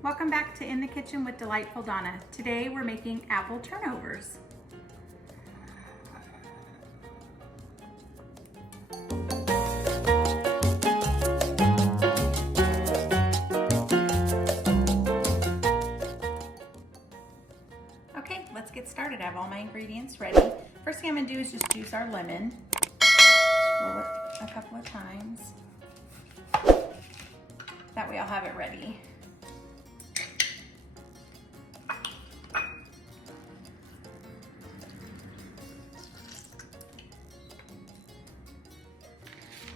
Welcome back to In the Kitchen with Delightful Donna. Today we're making apple turnovers. Okay, let's get started. I have all my ingredients ready. First thing I'm gonna do is just juice our lemon. Roll it a couple of times. That way I'll have it ready.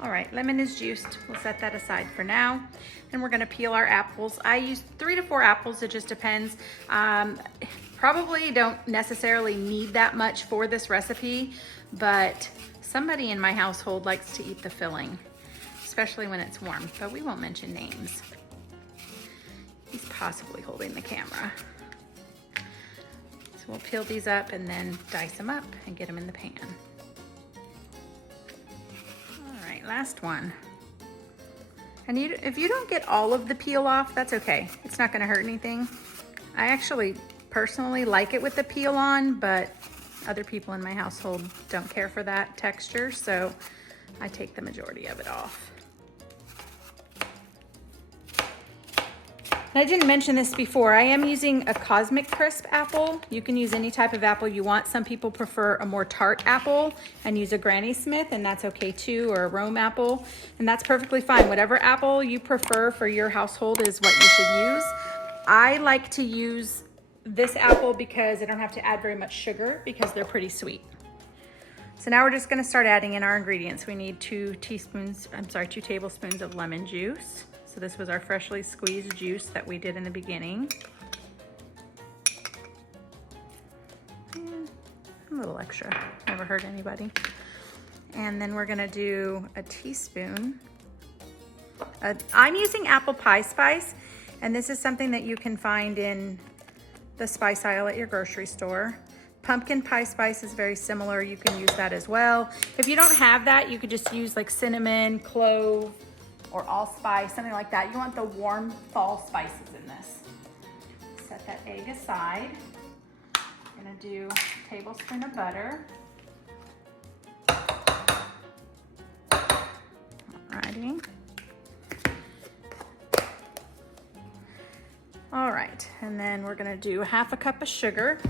All right, lemon is juiced. We'll set that aside for now. And we're gonna peel our apples. I use 3 to 4 apples, it just depends. Probably don't necessarily need that much for this recipe, but somebody in my household likes to eat the filling, especially when it's warm, but we won't mention names. He's possibly holding the camera. So we'll peel these up and then dice them up and get them in the pan. Last one. And if you don't get all of the peel off, that's okay. It's not gonna hurt anything. I actually personally like it with the peel on, but other people in my household don't care for that texture, so I take the majority of it off. I didn't mention this before. I am using a Cosmic Crisp apple. You can use any type of apple you want. Some people prefer a more tart apple and use a Granny Smith, and that's okay too, or a Rome apple, and that's perfectly fine. Whatever apple you prefer for your household is what you should use. I like to use this apple because I don't have to add very much sugar because they're pretty sweet. So now we're just gonna start adding in our ingredients. We need 2 tablespoons of lemon juice. So this was our freshly squeezed juice that we did in the beginning. And a little extra, never hurt anybody. And then we're gonna do a teaspoon. I'm using apple pie spice, and this is something that you can find in the spice aisle at your grocery store. Pumpkin pie spice is very similar. You can use that as well. If you don't have that, you could just use like cinnamon, clove, or allspice, something like that. You want the warm fall spices in this. Set that egg aside. I'm gonna do a tablespoon of butter. Alrighty. All right, and then we're gonna do 1/2 cup of sugar.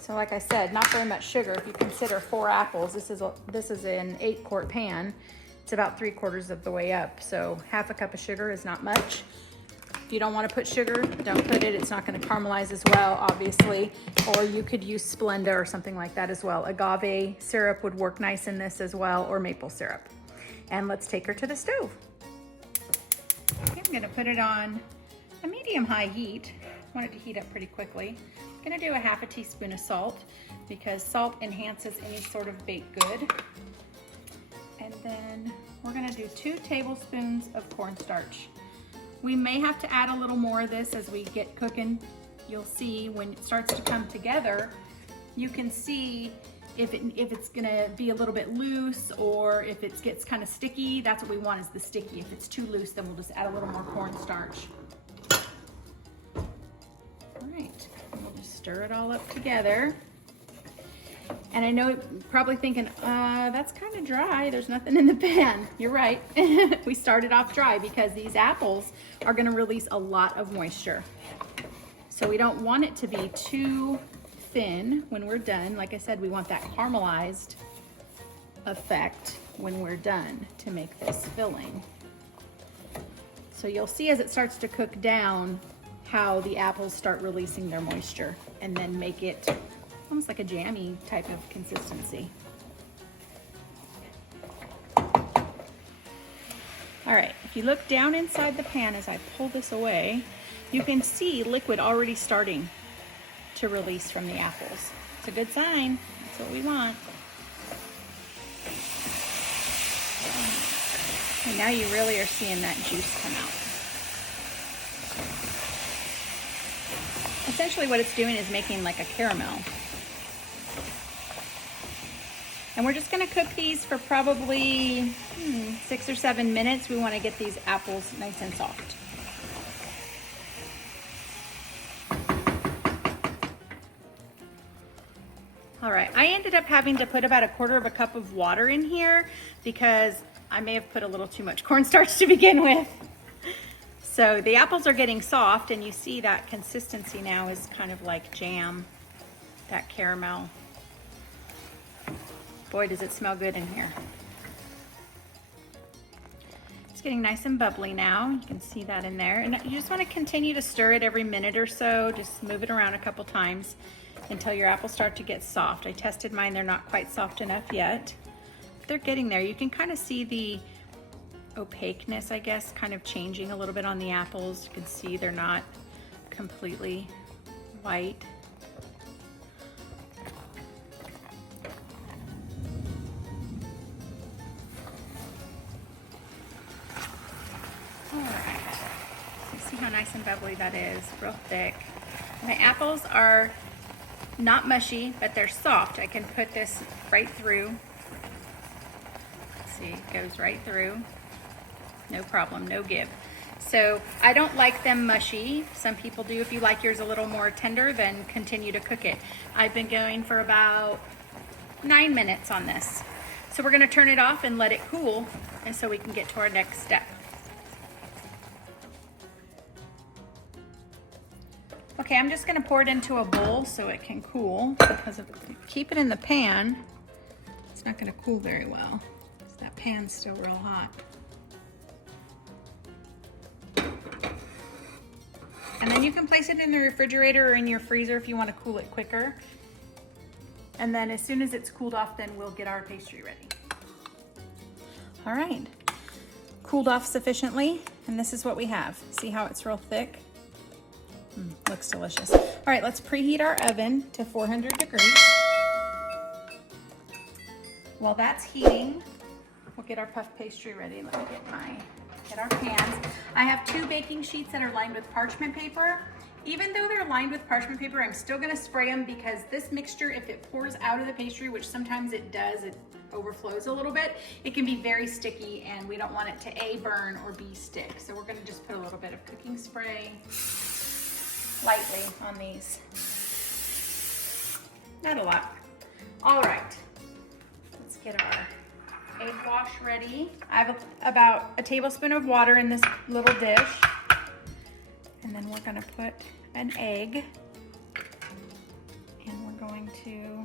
So like I said, not very much sugar. If you consider 4 apples, this is an 8-quart pan. It's about 3/4 of the way up, so 1/2 cup of sugar is not much. If you don't want to put sugar, don't put it. It's not going to caramelize as well, obviously. Or you could use Splenda or something like that as well. Agave syrup would work nice in this as well, or maple syrup. And let's take her to the stove. Okay, I'm going to put it on a medium-high heat. I want it to heat up pretty quickly. I'm going to do a 1/2 teaspoon of salt because salt enhances any sort of baked good. And then we're gonna do 2 tablespoons of cornstarch. We may have to add a little more of this as we get cooking. You'll see when it starts to come together, you can see if it's gonna be a little bit loose or if it gets kind of sticky. That's what we want, is the sticky. If it's too loose, then we'll just add a little more cornstarch. All right, we'll just stir it all up together. And I know you're probably thinking, that's kind of dry. There's nothing in the pan. You're right. We started off dry because these apples are going to release a lot of moisture. So we don't want it to be too thin when we're done. Like I said, we want that caramelized effect when we're done to make this filling. So you'll see as it starts to cook down how the apples start releasing their moisture and then make it almost like a jammy type of consistency. All right, if you look down inside the pan as I pull this away, you can see liquid already starting to release from the apples. It's a good sign. That's what we want. And now you really are seeing that juice come out. Essentially what it's doing is making like a caramel. And we're just gonna cook these for probably 6 or 7 minutes. We wanna get these apples nice and soft. All right, I ended up having to put about 1/4 cup of water in here because I may have put a little too much cornstarch to begin with. So the apples are getting soft, and you see that consistency now is kind of like jam, that caramel. Boy, does it smell good in here. It's getting nice and bubbly now. You can see that in there. And you just want to continue to stir it every minute or so. Just move it around a couple times until your apples start to get soft. I tested mine, they're not quite soft enough yet. They're getting there. You can kind of see the opaqueness, I guess, kind of changing a little bit on the apples. You can see they're not completely white. All right, you see how nice and bubbly that is, real thick. My apples are not mushy, but they're soft. I can put this right through. See, it goes right through. No problem, no give. So I don't like them mushy. Some people do. If you like yours a little more tender, then continue to cook it. I've been going for about 9 minutes on this. So we're gonna turn it off and let it cool, and so we can get to our next step. Okay, I'm just gonna pour it into a bowl so it can cool, because if you keep it in the pan, it's not gonna cool very well. That pan's still real hot. And then you can place it in the refrigerator or in your freezer if you want to cool it quicker. And then as soon as it's cooled off, then we'll get our pastry ready. All right, cooled off sufficiently, and this is what we have. See how it's real thick? Looks delicious. All right, let's preheat our oven to 400 degrees. While that's heating, we'll get our puff pastry ready. Let me get our pans. I have 2 baking sheets that are lined with parchment paper. Even though they're lined with parchment paper, I'm still gonna spray them because this mixture, if it pours out of the pastry, which sometimes it does, it overflows a little bit, it can be very sticky, and we don't want it to A, burn, or B, stick. So we're gonna just put a little bit of cooking spray lightly on these. Not a lot. All right, let's get our egg wash ready. I have about a tablespoon of water in this little dish. And then we're gonna put an egg. And we're going to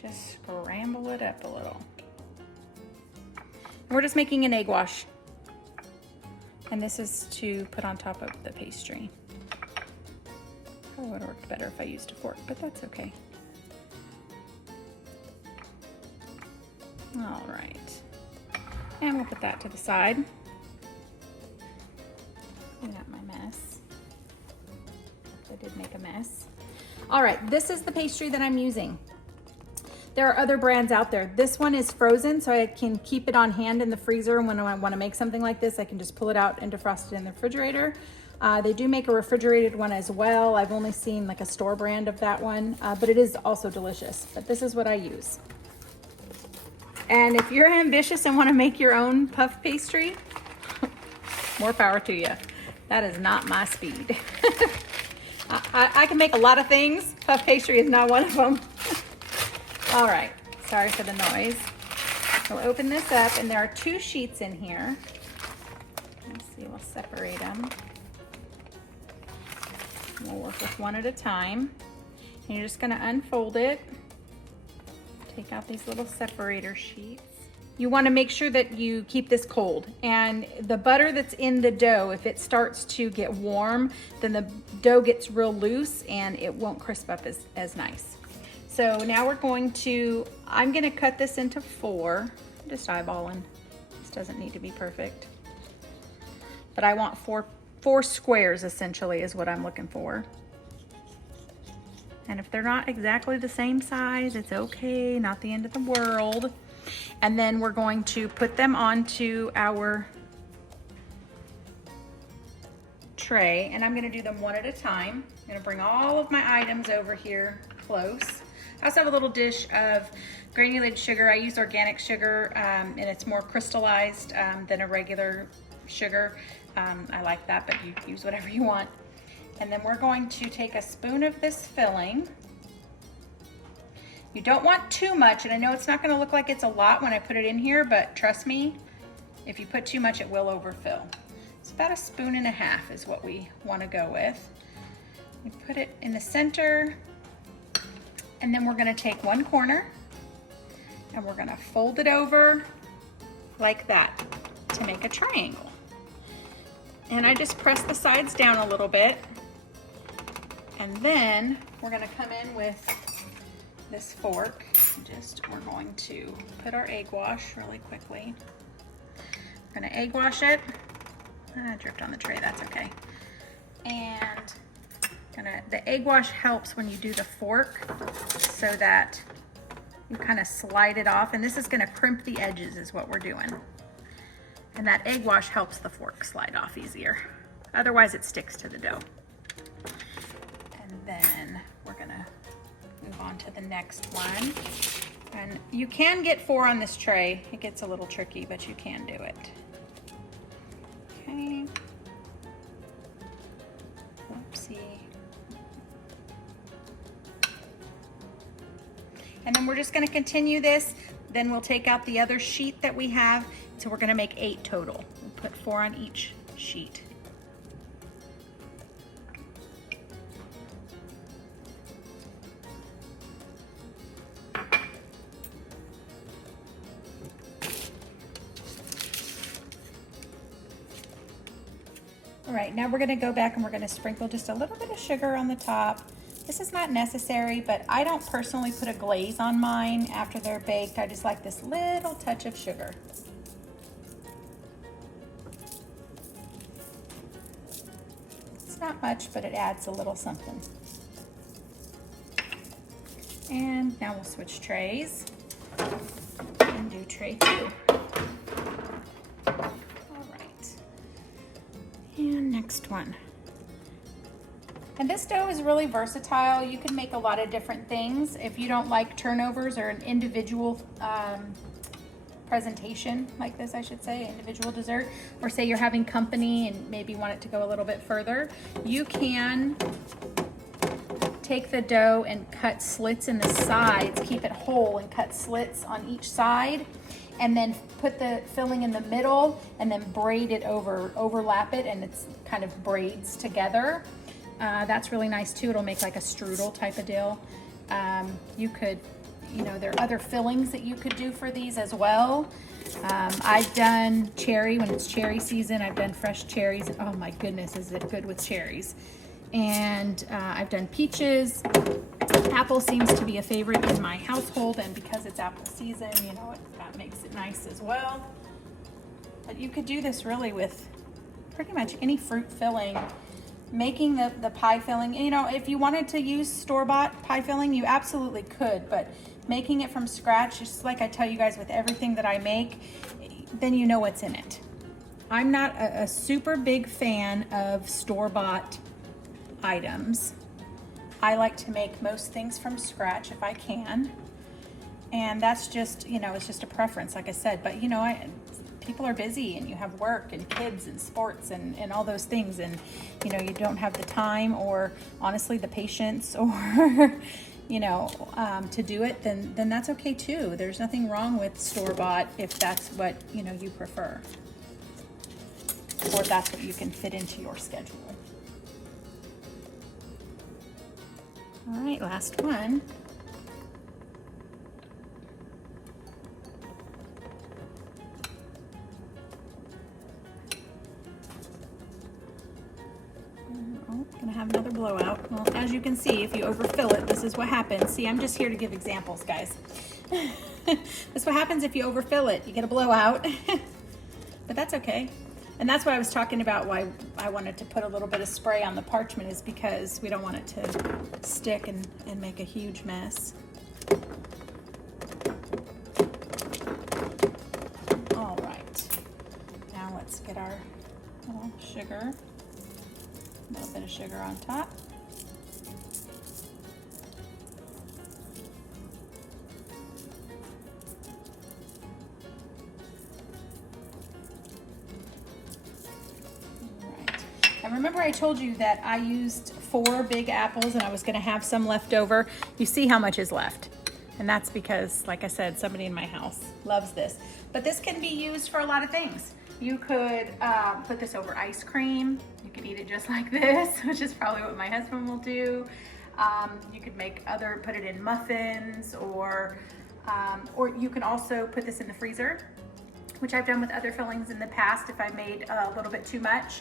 just scramble it up a little. And we're just making an egg wash. And this is to put on top of the pastry. Probably would have worked better if I used a fork, but that's okay. All right, and we'll put that to the side. Clean up my mess. I did make a mess. All right, this is the pastry that I'm using. There are other brands out there. This one is frozen, so I can keep it on hand in the freezer, and when I want to make something like this, I can just pull it out and defrost it in the refrigerator. They do make a refrigerated one as well. I've only seen like a store brand of that one, but it is also delicious. But this is what I use. And if you're ambitious and want to make your own puff pastry, more power to you. That is not my speed. I can make a lot of things. Puff pastry is not one of them. All right, sorry for the noise. We'll open this up, and there are 2 sheets in here. Let's see, we'll separate them. We'll work with one at a time. And you're just gonna unfold it. Take out these little separator sheets. You wanna make sure that you keep this cold. And the butter that's in the dough, if it starts to get warm, then the dough gets real loose and it won't crisp up as nice. So now I'm gonna cut this into 4. I'm just eyeballing. This doesn't need to be perfect. But I want 4 squares essentially is what I'm looking for. And if they're not exactly the same size, it's okay, not the end of the world. And then we're going to put them onto our tray, and I'm gonna do them one at a time. I'm gonna bring all of my items over here close. I also have a little dish of granulated sugar. I use organic sugar, and it's more crystallized than a regular sugar. I like that, but you use whatever you want. And then we're going to take a spoon of this filling, You don't want too much, and I know it's not gonna look like it's a lot when I put it in here, but trust me, if you put too much, it will overfill. It's about 1.5 spoons is what we wanna go with. We put it in the center, and then we're gonna take one corner, and we're gonna fold it over like that to make a triangle. And I just press the sides down a little bit, and then we're gonna come in with this fork. We're going to put our egg wash really quickly. We're gonna egg wash it. I dripped on the tray, that's okay. And the egg wash helps when you do the fork so that you kind of slide it off, and this is gonna crimp the edges is what we're doing. And that egg wash helps the fork slide off easier. Otherwise it sticks to the dough. And then we're gonna move on to the next one. And you can get 4 on this tray. It gets a little tricky, but you can do it. Okay. Oopsie. And then we're just gonna continue this. Then we'll take out the other sheet that we have. So we're gonna make 8 total. We'll put 4 on each sheet. All right, now we're gonna go back and we're gonna sprinkle just a little bit of sugar on the top. This is not necessary, but I don't personally put a glaze on mine after they're baked. I just like this little touch of sugar. It's not much, but it adds a little something. And now we'll switch trays and do tray 2. All right, and next one. And this dough is really versatile. You can make a lot of different things. If you don't like turnovers or an individual presentation like this, I should say, individual dessert, or say you're having company and maybe want it to go a little bit further, you can take the dough and cut slits in the sides, keep it whole and cut slits on each side, and then put the filling in the middle and then braid it overlap it, and it's kind of braids together. That's really nice too. It'll make like a strudel type of deal. You could, there are other fillings that you could do for these as well. I've done cherry when it's cherry season. I've done fresh cherries. Oh my goodness, is it good with cherries. And I've done peaches. Apple seems to be a favorite in my household, and because it's apple season, that makes it nice as well. But you could do this really with pretty much any fruit filling. Making the pie filling, if you wanted to use store-bought pie filling, you absolutely could, but making it from scratch, just like I tell you guys with everything that I make, then you know what's in it. I'm not a super big fan of store-bought items. I like to make most things from scratch if I can, and that's just, it's just a preference, like I said, but people are busy and you have work and kids and sports and all those things, and you don't have the time or honestly the patience or to do it, then that's okay too. There's nothing wrong with store-bought if that's what you prefer, or that's what you can fit into your schedule. All right, last one. Gonna have another blowout. Well, as you can see, if you overfill it, this is what happens. See, I'm just here to give examples, guys. That's what happens if you overfill it. You get a blowout, but that's okay. And that's why I was talking about why I wanted to put a little bit of spray on the parchment, is because we don't want it to stick and make a huge mess. All right, now let's get our little sugar. A little bit of sugar on top. All right. And remember I told you that I used 4 big apples and I was going to have some left over. You see how much is left. And that's because, like I said, somebody in my house loves this. But this can be used for a lot of things. You could put this over ice cream. You could eat it just like this, which is probably what my husband will do. You could put it in muffins, or you can also put this in the freezer, which I've done with other fillings in the past. If I made a little bit too much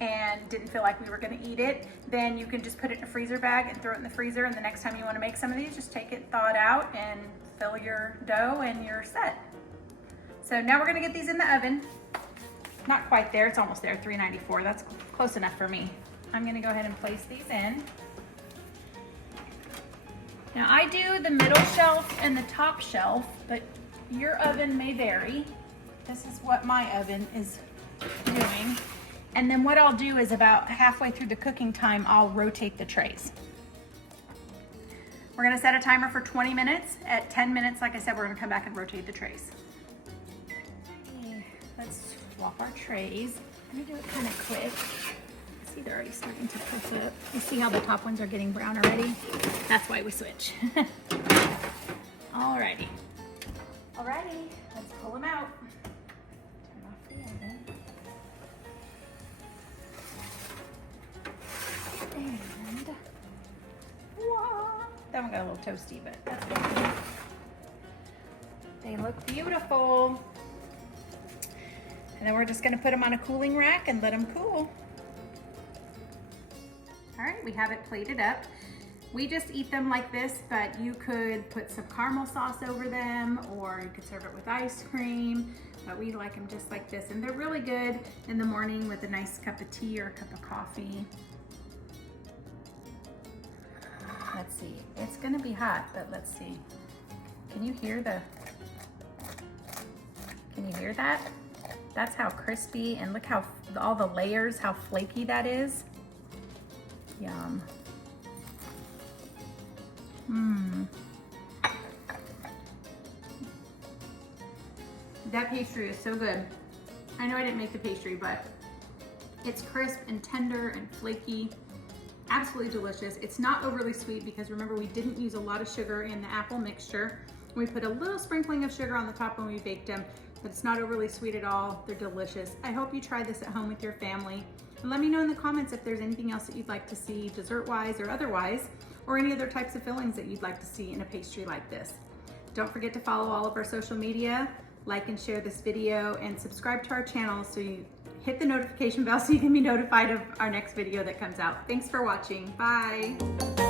and didn't feel like we were gonna eat it, then you can just put it in a freezer bag and throw it in the freezer, and the next time you wanna make some of these, just take it, thaw it out, and fill your dough and you're set. So now we're gonna get these in the oven. Not quite there, it's almost there, 394. That's close enough for me. I'm gonna go ahead and place these in. Now I do the middle shelf and the top shelf, but your oven may vary. This is what my oven is doing. And then what I'll do is about halfway through the cooking time, I'll rotate the trays. We're gonna set a timer for 20 minutes. At 10 minutes, like I said, we're gonna come back and rotate the trays. Okay, let's swap our trays. Let me do it kind of quick. See, they're already starting to cook up. You see how the top ones are getting brown already? That's why we switch. Alrighty. Alrighty, let's pull them out. Turn off the oven. And, whoa, that one got a little toasty, but that's good. They look beautiful. And then we're just gonna put them on a cooling rack and let them cool. All right, we have it plated up. We just eat them like this, but you could put some caramel sauce over them, or you could serve it with ice cream, but we like them just like this. And they're really good in the morning with a nice cup of tea or a cup of coffee. Let's see, it's gonna be hot, but let's see. Can you hear that? That's how crispy, and look how all the layers, how flaky that is. Yum. That pastry is so good. I know I didn't make the pastry, but it's crisp and tender and flaky. Absolutely delicious. It's not overly sweet because remember, we didn't use a lot of sugar in the apple mixture. We put a little sprinkling of sugar on the top when we baked them, but it's not overly sweet at all. They're delicious. I hope you try this at home with your family. And let me know in the comments if there's anything else that you'd like to see dessert-wise or otherwise, or any other types of fillings that you'd like to see in a pastry like this. Don't forget to follow all of our social media, like and share this video, and subscribe to our channel so you hit the notification bell so you can be notified of our next video that comes out. Thanks for watching. Bye.